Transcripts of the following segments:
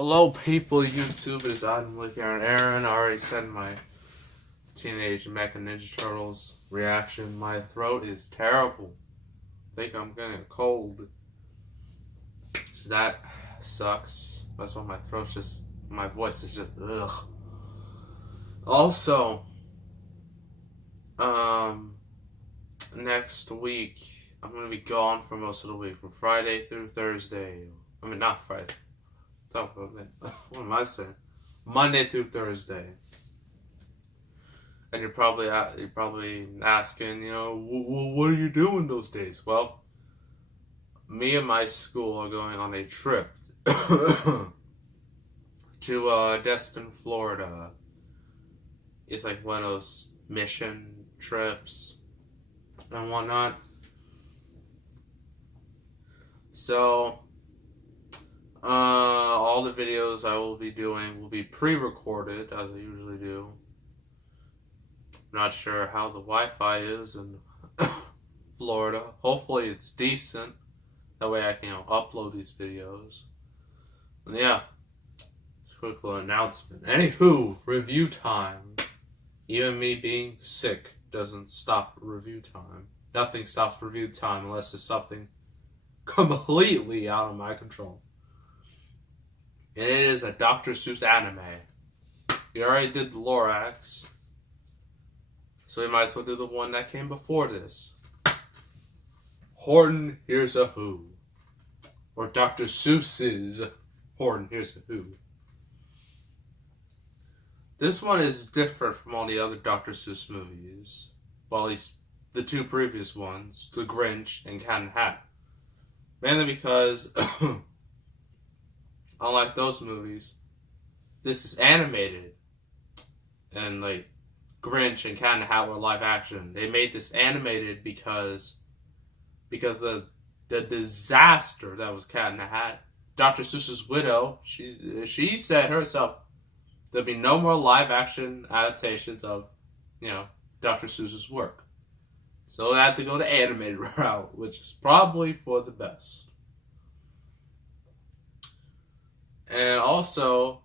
Hello, people, YouTubers. I'm looking at Aaron. I already sent my Teenage Mecha Ninja Turtles reaction. My throat is terrible. I think I'm getting a cold. So that sucks. That's why my voice is just ugh. Also, next week I'm gonna be gone for most of the week, from Friday through Thursday. I mean, not Friday. What am I saying? Monday through Thursday. And you're probably asking, what are you doing those days? Well, me and my school are going on a trip to Destin, Florida. It's like one of those mission trips and whatnot. So, all the videos I will be doing will be pre-recorded, as I usually do. Not sure how the Wi-Fi is in Florida. Hopefully it's decent. That way I can upload these videos. And yeah, it's a quick little announcement. Anywho, review time. Even me being sick doesn't stop review time. Nothing stops review time unless it's something completely out of my control. And it is a Dr. Seuss anime. We already did the Lorax, so we might as well do the one that came before this. Horton Hears a Who. Or Dr. Seuss's Horton Hears a Who. This one is different from all the other Dr. Seuss movies. Well, at least the two previous ones, The Grinch and Cat in the Hat. Mainly because unlike those movies, this is animated. And like Grinch and Cat in the Hat were live action. They made this animated because the disaster that was Cat in the Hat. Dr. Seuss's widow, she said herself, there'll be no more live action adaptations of, Dr. Seuss's work. So they had to go the animated route, which is probably for the best. And also,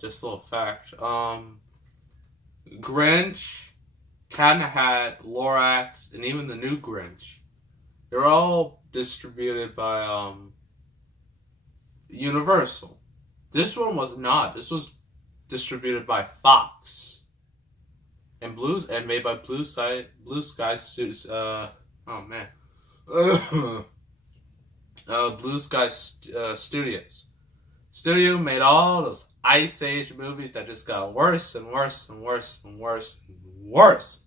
just a little fact, Grinch, Cat in the Hat, Lorax, and even the new Grinch, they're all distributed by Universal. This one was not. This was distributed by Fox and made by Blue Sky Studios. Blue Sky Studios. Studio made all those Ice Age movies that just got worse and worse and worse and worse and worse.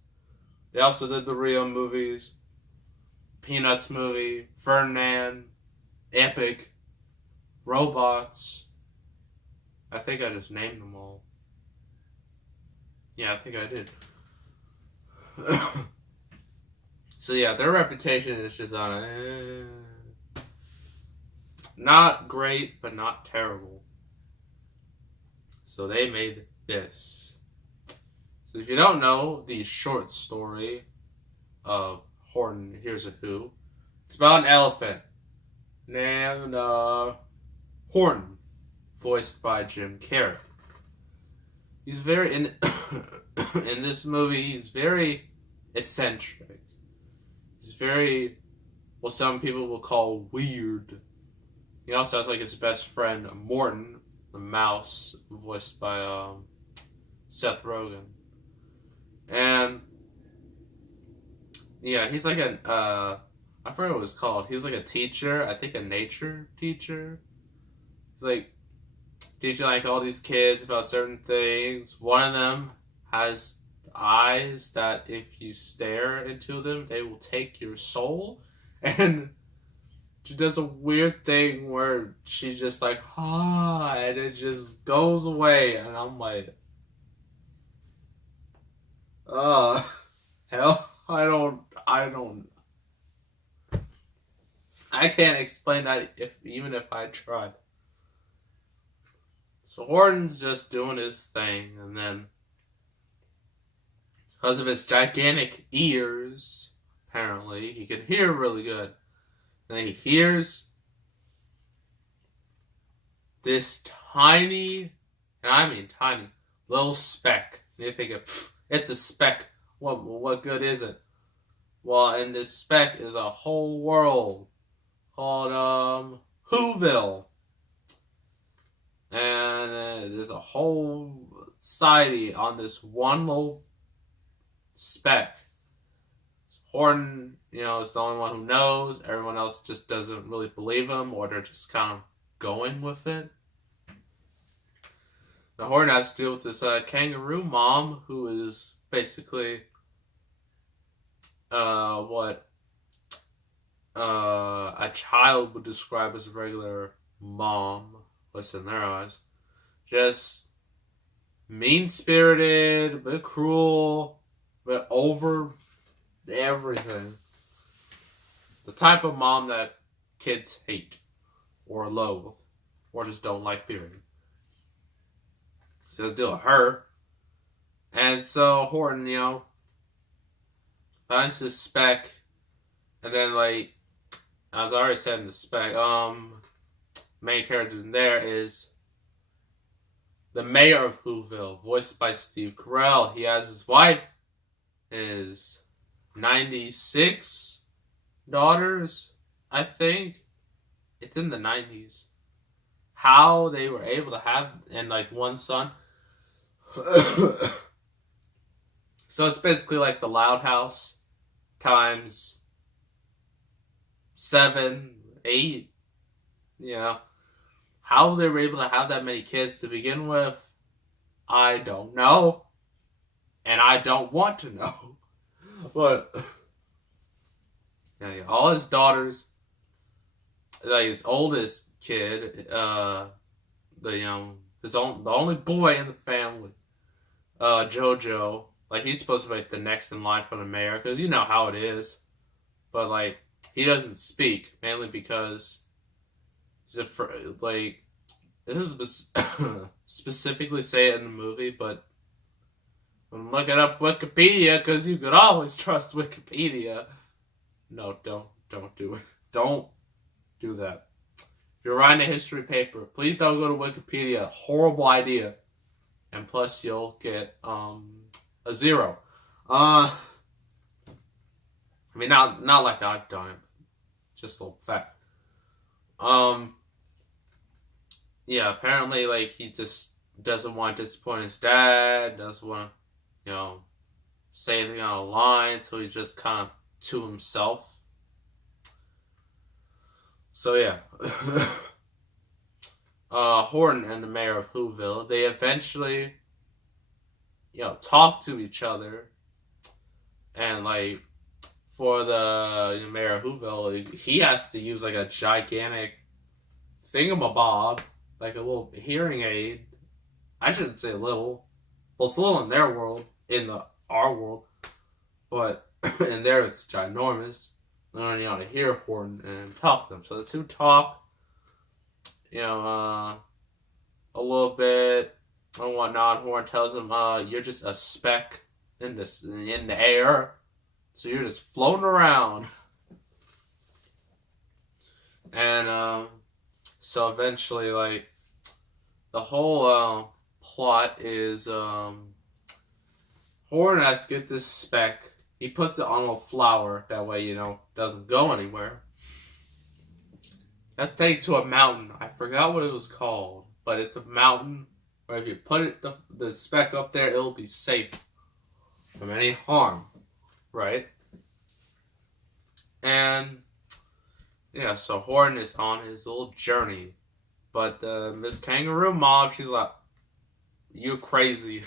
They also did the Rio movies, Peanuts movie, Ferdinand, Epic, Robots. I think I just named them all. Yeah, I think I did. So yeah, their reputation is just on not great, but not terrible. So they made this. So if you don't know the short story of Horton Hears a Who, it's about an elephant named Horton, voiced by Jim Carrey. He's very in this movie. He's very eccentric. He's very, what some people will call weird. He also has like his best friend Morton, the mouse, voiced by Seth Rogen. And yeah, he's like I forget what it was called. He was like a teacher, I think a nature teacher. He's like teaching like all these kids about certain things. One of them has eyes that if you stare into them, they will take your soul. And she does a weird thing where she's just like, and it just goes away. And I'm like, hell, I can't explain that even if I tried. So Horton's just doing his thing, and then because of his gigantic ears, apparently, he can hear really good. And he hears this tiny, and I mean tiny, little speck. And you think, it's a speck. What good is it? Well, and this speck is a whole world called Whoville. And there's a whole society on this one little speck. Horton, is the only one who knows. Everyone else just doesn't really believe him, or they're just kind of going with it. The Horton has to deal with this kangaroo mom, who is basically what a child would describe as a regular mom, at least in their eyes. Just mean-spirited, a bit cruel, a bit over everything. The type of mom that kids hate, or loathe, or just don't like, period. So let's deal with her. And so Horton, finds this speck, and then, as I already said in the spec, main character in there is the mayor of Whoville, voiced by Steve Carell. He has his wife, his 96 daughters, I think. It's in the 90s. How they were able to have, and one son. So it's basically like the Loud House times 7, 8. How they were able to have that many kids to begin with, I don't know. And I don't want to know. But, all his daughters, his oldest kid, the only boy in the family, Jojo, he's supposed to be the next in line for the mayor, because you know how it is. But, he doesn't speak, mainly because it doesn't specifically say it in the movie, but I'm looking up Wikipedia, because you could always trust Wikipedia. No, don't do it. Don't do that. If you're writing a history paper, please don't go to Wikipedia. Horrible idea. And plus, you'll get a 0. I mean, not like I've done it. Just a little fact. Apparently, he just doesn't want to disappoint his dad, doesn't want to, say anything out of line, so he's just kind of to himself. So, yeah. Horton and the mayor of Whoville, they eventually, talk to each other, and, for the mayor of Whoville, he has to use, a gigantic thingamabob, a little hearing aid. I shouldn't say little. Well, it's little in their world, in our world, but in there it's ginormous. And to hear Horton and talk to them. So the two talk, a little bit and whatnot. Horton tells him, you're just a speck in the air, so you're just floating around. And so eventually, the whole plot is Horton has to get this speck. He puts it on a little flower, that way, doesn't go anywhere. Let's take it to a mountain. I forgot what it was called, but it's a mountain where if you put the speck up there, it'll be safe from any harm, right? And so Horton is on his little journey, but Miss Kangaroo Mom, she's like, "You're crazy."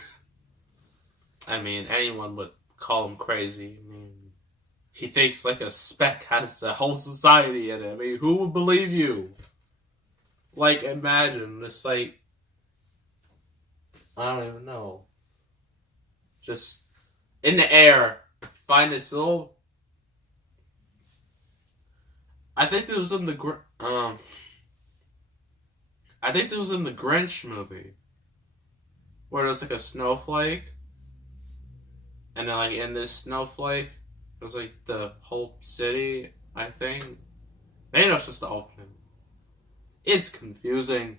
I mean, anyone would call him crazy. I mean, he thinks a speck has a whole society in it. I mean, who would believe you? Imagine this, I don't even know. Just in the air, find this little. I think this was in the Grinch movie, where there's a snowflake. And then, in this snowflake, it was, the whole city, I think. Maybe it's just the opening. It's confusing.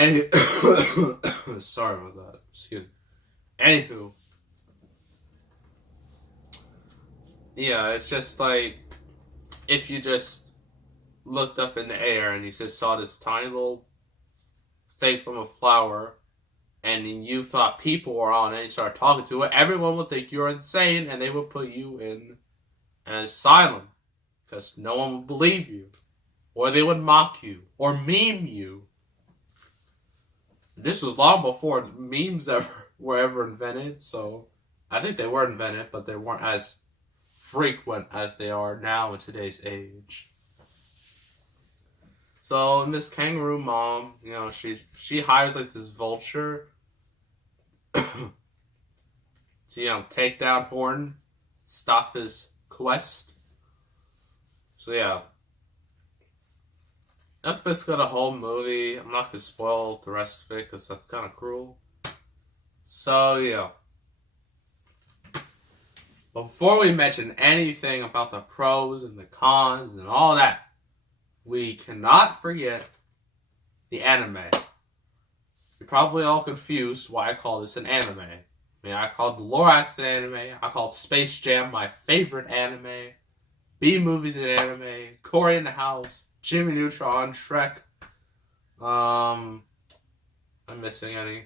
Any sorry about that. Excuse me. Anywho, yeah, it's just like if you just looked up in the air and you just saw this tiny little thing from a flower, and you thought people were on it, and you started talking to it, everyone would think you're insane, and they would put you in an asylum because no one would believe you, or they would mock you or meme you. This was long before memes were ever invented, so I think they were invented, but they weren't as frequent as they are now in today's age. So Miss Kangaroo Mom, she hires like this vulture to take down Horton, stop his quest. So yeah. That's basically the whole movie. I'm not going to spoil the rest of it because that's kind of cruel. So, yeah. Before we mention anything about the pros and the cons and all that, we cannot forget the anime. You're probably all confused why I call this an anime. I mean, I called The Lorax an anime. I called Space Jam my favorite anime. B-movies an anime. Cory in the House. Jimmy Neutron, Shrek. I'm missing any.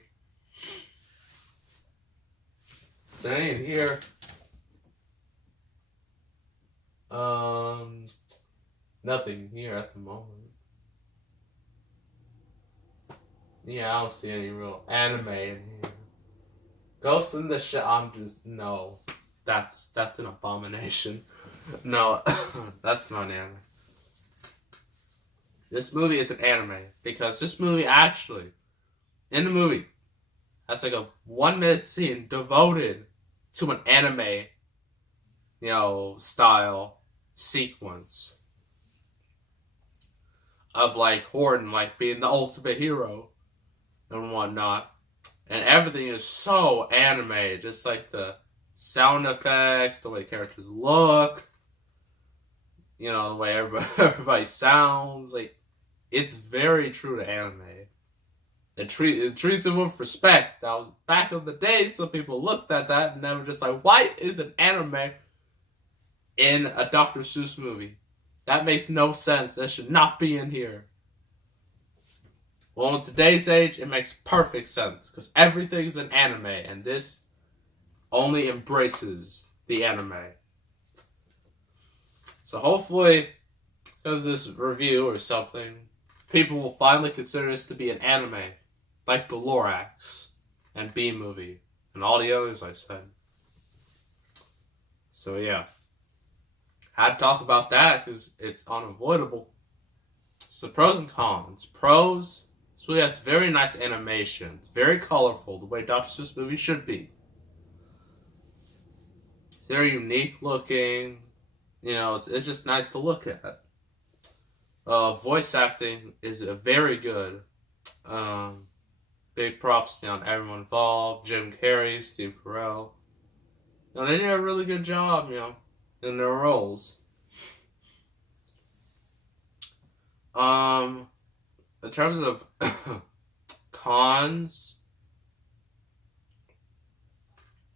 Is there any in here? Nothing here at the moment. Yeah, I don't see any real anime in here. Ghost in the Shell, no. That's an abomination. No, that's not an anime. This movie is an anime because this movie actually, in the movie, has like a 1-minute scene devoted to an anime, style sequence of like Horton like being the ultimate hero and whatnot, and everything is so anime, just like the sound effects, the way characters look, the way everybody sounds, like. It's very true to anime. It treats it with respect. That was back in the day, so people looked at that and they were just like, why is an anime in a Dr. Seuss movie? That makes no sense. That should not be in here. Well, in today's age, it makes perfect sense because everything's an anime, and this only embraces the anime. So hopefully, because of this review or something, people will finally consider this to be an anime, like the Lorax and B-movie and all the others I said. So yeah, had to talk about that because it's unavoidable. So pros and cons. Pros, this movie has very nice animation, it's very colorful, the way Dr. Seuss movie should be. Very unique looking. It's just nice to look at. Voice acting is very good. Big props to everyone involved. Jim Carrey, Steve Carell. They did a really good job, in their roles. In terms of cons,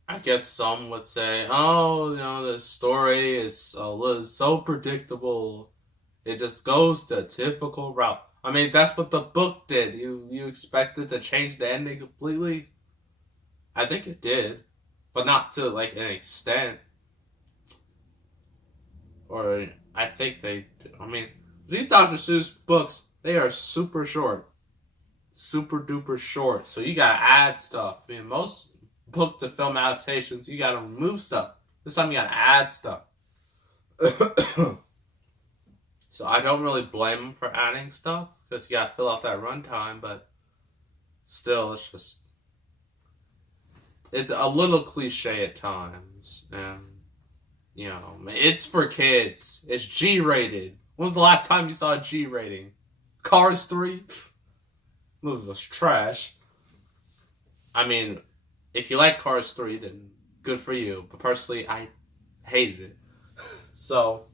I guess some would say, the story is so predictable. It just goes the typical route. I mean, that's what the book did. You expected to change the ending completely? I think it did. But not to, like, an extent. Or, I think these Dr. Seuss books, they are super short. Super duper short. So you gotta add stuff. I mean, most book to film adaptations, you gotta remove stuff. This time you gotta add stuff. So I don't really blame them for adding stuff, because you gotta fill out that runtime, but still, it's a little cliche at times, and, it's for kids. It's G-rated. When was the last time you saw a G rating? Cars 3? Movie was trash. I mean, if you like Cars 3, then good for you, but personally, I hated it. So,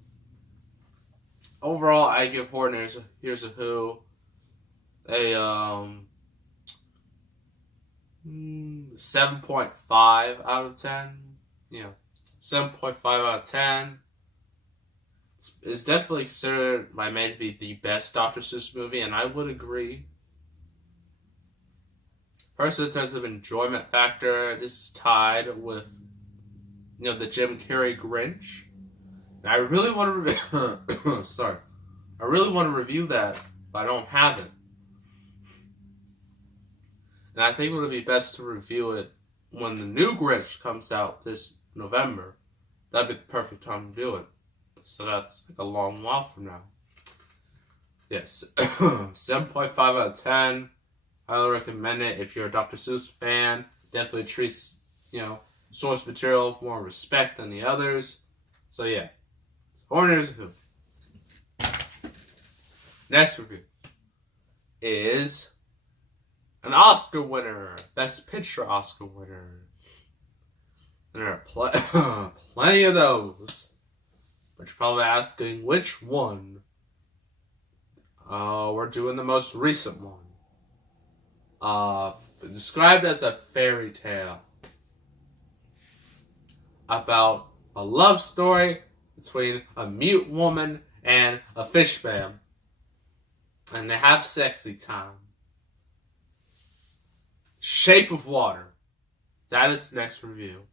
overall, I give Horton Hears a Who a 7.5 out of 10. 7.5 out of 10. It's definitely considered by many to be the best Dr. Seuss movie, and I would agree. Personally, in terms of enjoyment factor, this is tied with, the Jim Carrey Grinch. And I really want to review. Sorry, I really want to review that, but I don't have it. And I think it would be best to review it when the new Grinch comes out this November. That'd be the perfect time to do it. So that's like a long while from now. Yes, 7.5 out of 10. Highly recommend it if you're a Dr. Seuss fan. Definitely treats, source material with more respect than the others. So yeah, Horton Hears A Who. Next review is an Oscar winner, Best Picture Oscar winner. And there are plenty of those. But you're probably asking which one. We're doing the most recent one. Described as a fairy tale about a love story between a mute woman and a fish man. And they have sexy time. Shape of Water. That is the next review.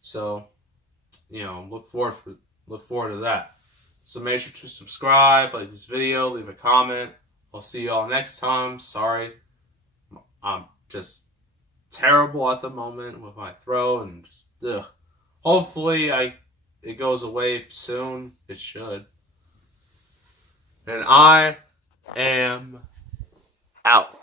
So, look forward to that. So make sure to subscribe, like this video, leave a comment. I'll see you all next time. Sorry, I'm just terrible at the moment with my throat and just ugh. Hopefully it goes away soon. It should. And I am out.